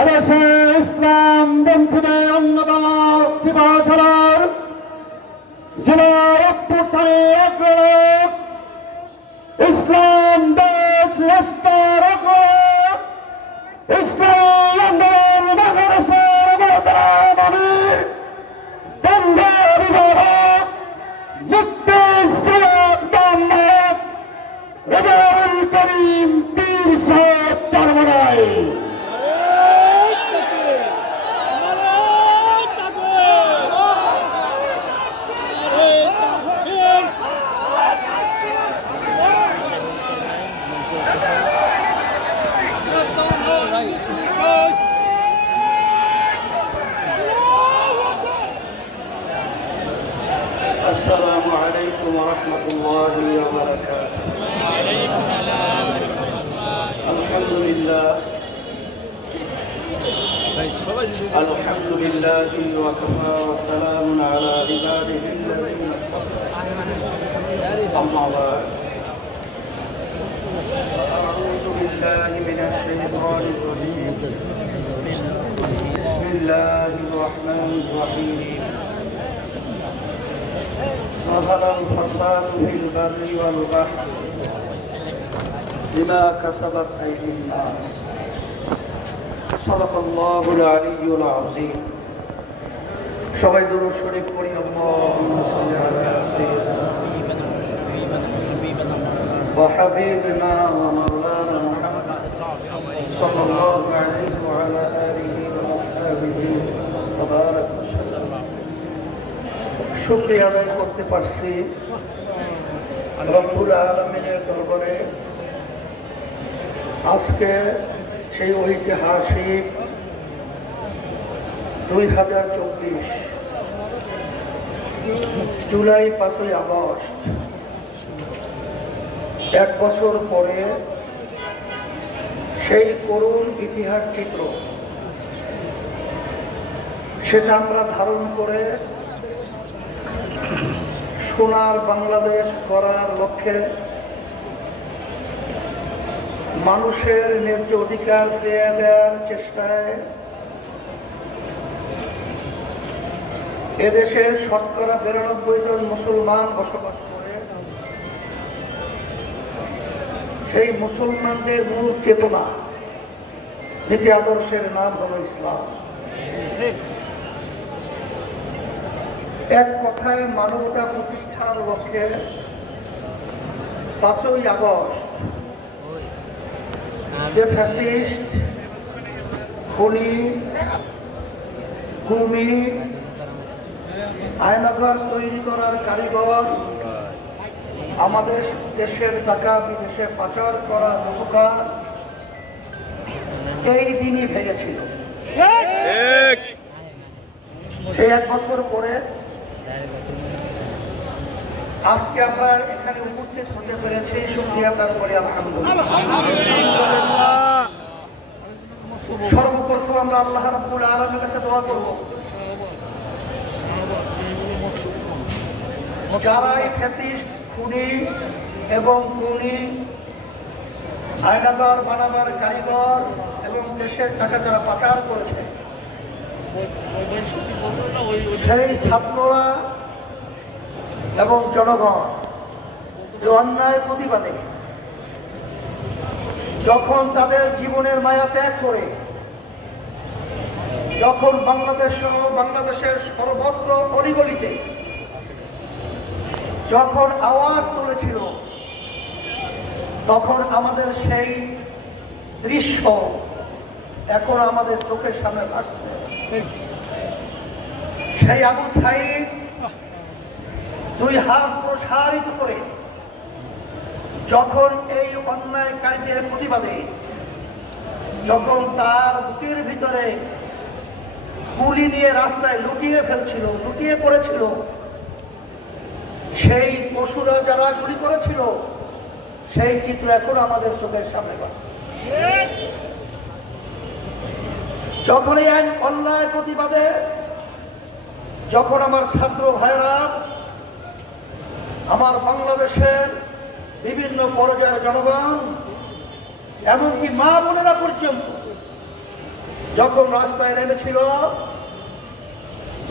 এদেশের ইসলাম বন্ধুদের অন্যতম জীবাধারার জেলার অভ্যুত্থানের অগ্রলোক ইসলাম দেশ রাস্তার অগ্রলোক ইসলাম আন্দোলন বাংলাদেশের অবতারণীর বন্ধের বিভাগ মুক্তি সিরাত মোহাম্মদ রেজাউল করিম পীর সাহেব চরমনাই। السلام عليكم ورحمة الله وبركاته. الحمد لله وكفى وسلام على عباده الذين اصطفى. أما بعد أعوذ بالله من الشيطان الرجيم. بسم الله الرحمن الرحيم. ظهر الفساد في البر والبحر بما كسبت أيدي الناس. صدق الله العلي العظيم. সবাই দুরূদ শরীফ পড়ি। আল্লাহুম্মা সাল্লি আলা সাইয়্যিদিনা ওয়া হাবিবিনা ওয়া মাওলানা মুহাম্মদ সাল্লাল্লাহু আলাইহি ওয়া আলা আলিহি ওয়া আসহাবিহি ওয়া বারাক। শুকরিয়া আদায় করতে পারছি রব্বুল আলামিনের দরবারে। আজকে সেই ঐতিহাসিক 2024 জুলাই 5ই আগস্ট, এক বছর পরে সেই করুণ ইতিহাস চিত্র সেটা আমরা ধারণ করে সোনার বাংলাদেশ গড়ার লক্ষ্যে মানুষের ন্যায্য অধিকার দেওয়ার চেষ্টায় এদেশের শতকরা 92 জন মুসলমান বসবাস করে। সেই মুসলমানদের মূল চেতনা, নীতি আদর্শের নাম হল ইসলাম। এক কথায় মানবতা প্রতিষ্ঠার লক্ষ্যে 5ই আগস্ট যে ফ্যাসিস্ট, খুনি, গুমি, আয়নাঘর তৈরি করার কারিগর, আমাদের দেশের টাকা বিদেশে পাচার করা নৌকার, এই দিনই ভেঙেছিল। সেই এক বছর পরে আজকে আমরা এখানে উপস্থিত হতে পেরেছি। শুকরিয়া তারপরে আলহামদুলিল্লাহ। সর্বপ্রথম আমরা আল্লাহ রাব্বুল আলামিনের কাছে দোয়া করব, যারা এই ফ্যাসিস্ট, খুনি এবং গুণী, আয়নাঘর বানাবার কারিগর এবং দেশের টাকা যারা পাচার করেছে, সেই ছাত্ররা এবং জনগণ এই অন্যায় প্রতিবাদে যখন তাদের জীবনের মায়া ত্যাগ করে, যখন বাংলাদেশ সহ বাংলাদেশের সর্বত্র অলিগলিতে যখন আওয়াজ তুলেছিল, তখন আমাদের সেই দৃশ্য এখন আমাদের চোখের সামনে ভাসছে। সেই আবু সাঈদ 2 হাত প্রসারিত করে যখন এই অন্যায়কারীদের প্রতিবাদে যখন তার বুকের ভিতরে গুলি নিয়ে রাস্তায় লুটিয়ে পড়েছিল, সেই পশুরা যারা গুলি করেছিল, সেই চিত্র এখন আমাদের চোখের সামনে ভাসছে। যখন এই অন্যায় প্রতিবাদে যখন আমার ছাত্র ভাইরা, আমার বাংলাদেশের বিভিন্ন পর্যায়ের জনগণ, এমনকি মা বোনেরা পর্যন্ত যখন রাস্তায় নেমেছিল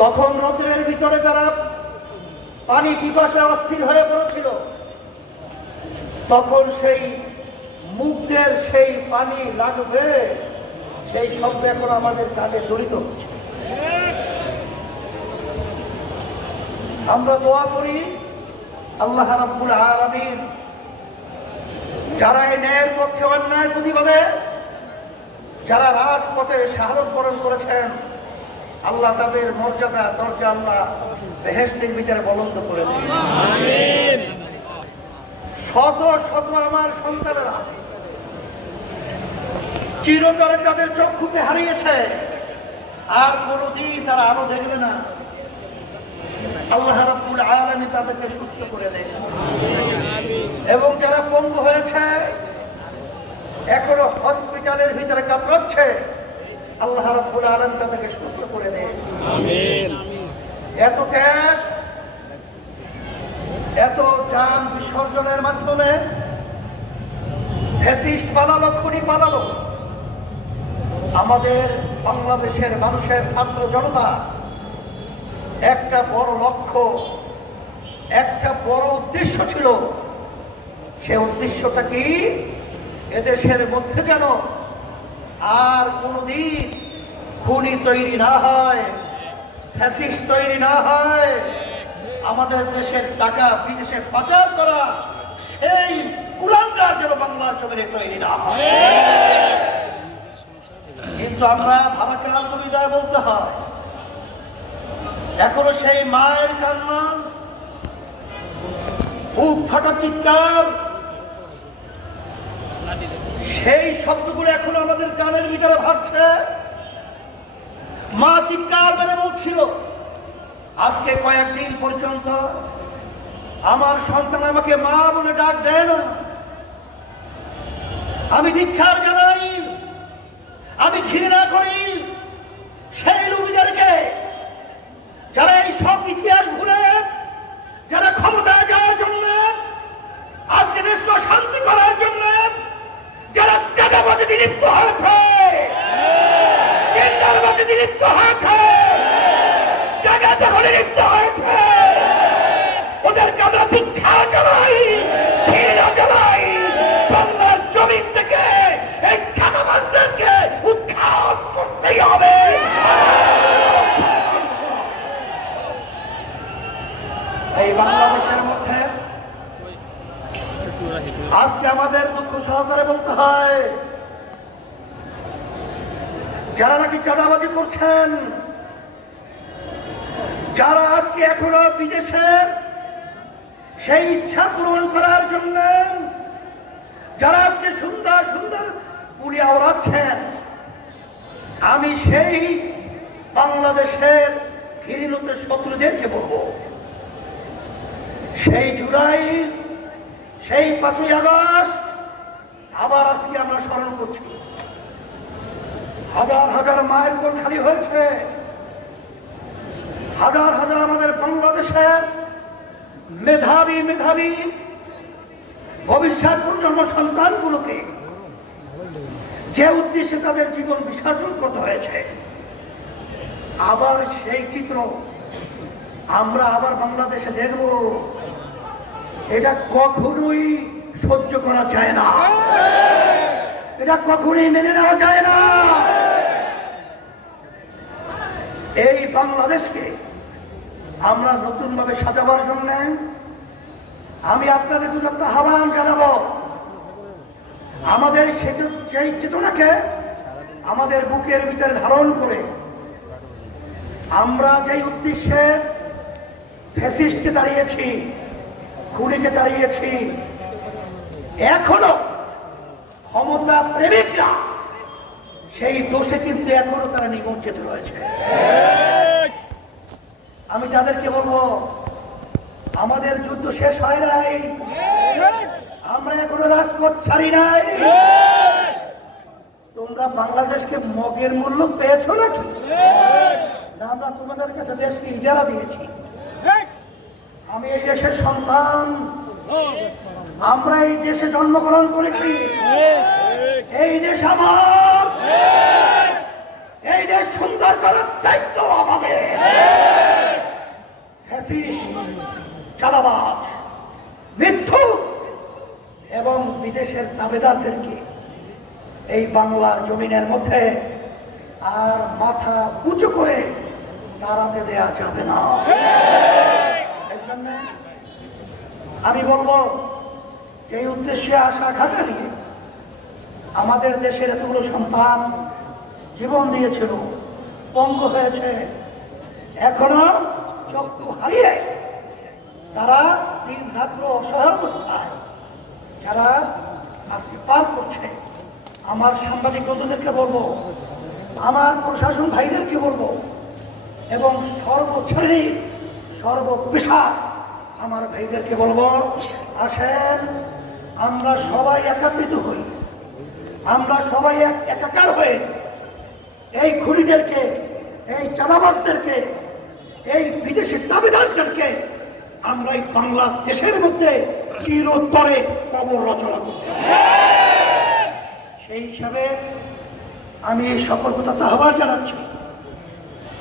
তখন রৌদ্রের ভিতরে যারা পানি পিপাসে অস্থির হয়ে পড়েছিল, তখন সেই মুগ্ধের সেই পানি লাগবে সেই শব্দ এখন আমাদের কানে জড়িত হচ্ছে। আমরা দোয়া করি আল্লাহ রাব্বুল আলামিন যারা এই ন্যায়ের পক্ষে অন্যায়ের প্রতিবাদে যারা রাজপথে শাহাদত বরণ করেছেন, আল্লাহ তাদের মর্যাদা দরজা আল্লাহ বেহেশতের ভিতরে বলন্দ করে দিন। আমিন। শত শত আমার সন্তানেরা চিরতরে তাদের চক্ষুকে হারিয়েছে, আর কোনদিন তারা আলো দেখবে না। আল্লাহ রাব্বুল আলামিন তাদেরকে সুস্থ করে দেন, এবং যারা পঙ্গু হয়েছে এখনো হসপিটালের ভিতরে কাতরাচ্ছে, আল্লাহ রাব্বুল আলামিন তাদেরকে সুস্থ করে দেন। আমিন। এত ত্যাগ, এত জান বিসর্জনের মাধ্যমে ফ্যাসিস্ট পালালো, খুনি পালালো, আমাদের বাংলাদেশের মানুষের ছাত্র জনতা একটা বড় লক্ষ্য, একটা বড় উদ্দেশ্য ছিল। সে উদ্দেশ্যটা কি? এদেশের মধ্যে যেন আর কোনদিন খুনি তৈরি না হয়, ফ্যাসিস্ট তৈরি না হয়, আমাদের দেশের টাকা বিদেশে পাচার করা সেই কুলাঙ্গার যেন বাংলার জমিনে তৈরি না হয়। কিন্তু আমরা ভাড়া ক্লান্ত বিদায় বলতে হয়, এখনো সেই মায়ের কান্না, বুক ফাটা চিৎকার, সেই শব্দগুলো এখনো আমাদের কানের ভিতরে ভাসছে। মা চিৎকার মেরে বলছিল, আজকে কয়েকদিন পর্যন্ত আমার সন্তান আমাকে মা বলে ডাক দেয় না। আমি ধিক্কার জানাই, আমি ঘৃণা করি সেই রুগীদেরকে যারা এই সব ইতিহাস ভুলে, যারা ক্ষমতায় যাওয়ার জন্য, আজকে দেশকে শান্তি করার জন্য যারা চাঁদাবাজিতে লিপ্ত হয়েছে, টেন্ডারবাজিতে লিপ্ত হয়েছে, জায়গা দখলে লিপ্ত হয়েছে, ওদেরকে আমরা ভিক্ষা জানাই, ঘৃণা জানাই। বাংলার জমিন থেকে এই চাঁদাবাজদেরকে উৎখাত করতেই হবে। এই বাংলাদেশের মধ্যে আজকে আমাদের দুঃখ সহকারে বলতে হয়, যারা নাকি চাঁদাবাজি করছেন, যারা আজকে এখনো বিদেশে সেই ইচ্ছা পূরণ করার জন্য যারা আজকে সুন্দর সুন্দর পুড়িয়া ওড়াচ্ছেন, আমি সেই বাংলাদেশের ঘৃণিত শত্রুদেরকে বলবো, সেই জুলাই, সেই 5ই আগস্ট আবার আজকে আমরা স্মরণ করছি। হাজার হাজার মায়ের কোল খালি হয়েছে, হাজার হাজার আমাদের বাংলাদেশের মেধাবী মেধাবী ভবিষ্যৎ প্রজন্ম সন্তানগুলোকে যে উদ্দেশ্যে তাদের জীবন বিসর্জন করতে হয়েছে, আবার সেই চিত্র আমরা আবার বাংলাদেশে দেখব। এটা কখনোই সহ্য করা যায় না, এটা কখনোই মেনে নেওয়া যায় না। এই বাংলাদেশকে আমরা নতুন ভাবে সাজাবার জন্য আমি আপনাদের দুটো আহ্বান জানাবো। আমাদের সেই চেতনাকে আমাদের বুকের ভিতরে ধারণ করে আমরা যেই উদ্দেশ্যে ফ্যাসিস্টকে দাঁড়িয়েছি, খুনিকে দাঁড়িয়েছি, এখনো ক্ষমতা প্রেমিকরা সেই দোষে কিন্তু এখনো তারা নিমজ্জিত রয়েছে। আমি তাদেরকে বলবো, আমাদের যুদ্ধ শেষ হয় নাই, আমরা এখনো রাজপথ ছাড়ি নাই। তোমরা বাংলাদেশকে মগের মূল্য পেয়েছো নাকি? না, আমরা তোমাদের কাছে দেশকে ইজারা দিয়েছি। আমি এই দেশের সন্তান, আমরা এই দেশে জন্মগ্রহণ করেছি, এই দেশ আমার, চাঁদাবাজ, মিথ্যুক এবং বিদেশের দাবেদারদেরকে এই বাংলার জমিনের মধ্যে আর মাথা উঁচু করে দাঁড়াতে দেয়া যাবে না। এই জন্য আমি বলবো যে উদ্দেশ্যে আশা ঘাটা নিয়ে আমাদের দেশের এতগুলো সন্তান জীবন দিয়েছিল, পঙ্গু হয়েছে, এখনো চক্ষু হারিয়ে তারা দিন রাত্র অসহায় অবস্থায় যারা আজকে পার করছে, আমার সাংবাদিক বন্ধুদেরকে বলবো, আমার প্রশাসন ভাইদেরকে বলবো এবং সর্বশ্রেণী সর্বপেশা আমার ভাইদেরকে বলবো, আসেন আমরা সবাই একত্রিত হই, আমরা সবাই একাকার হয়ে এই খুনিদেরকে, এই চাঁদাবাজদেরকে, এই বিদেশি দাবিদারদেরকে আমরা এই বাংলাদেশের মধ্যে চিরতরে কবর রচনা করব। সেই হিসাবে আমি সকল কথা আহ্বান জানাচ্ছি,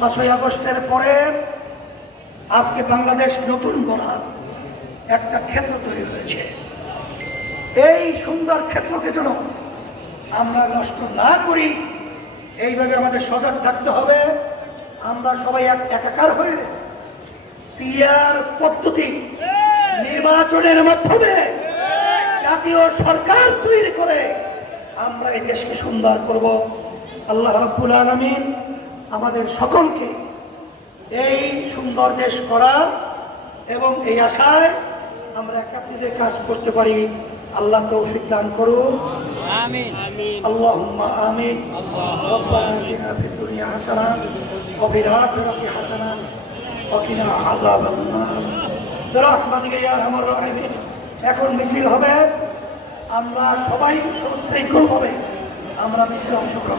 5ই আগস্টের পরে আজকে বাংলাদেশ নতুন গড়ার একটা ক্ষেত্র তৈরি হয়েছে। এই সুন্দর ক্ষেত্রকে যেন আমরা নষ্ট না করি, এইভাবে আমাদের সজাগ থাকতে হবে। আমরা সবাই একাকার হয়ে পিআর পদ্ধতি নির্বাচনের মাধ্যমে জাতীয় সরকার তৈরি করে আমরা এই দেশকে সুন্দর করব। আল্লাহ রাব্বুল আলামিন আমাদের সকলকে এই সুন্দর দেশ করার এবং এই আশায় আমরা একত্রিত কাজ করতে পারি আল্লাহ তৌফিক দান করুন। আমিন আল্লাহুম্মা আমিন। রব্বানা আতিনা ফিদ দুনিয়া হাসানাহ ওয়া ফিল আখিরাতি হাসানাহ ওয়া কিনা আযাবান নার বিরহমাতিকা ইয়া আরহামার রাহিমিন। এখন মিছিল হবে, আমরা সবাই সুশৃঙ্খলভাবে আমরা মিছিলে অংশগ্রহণ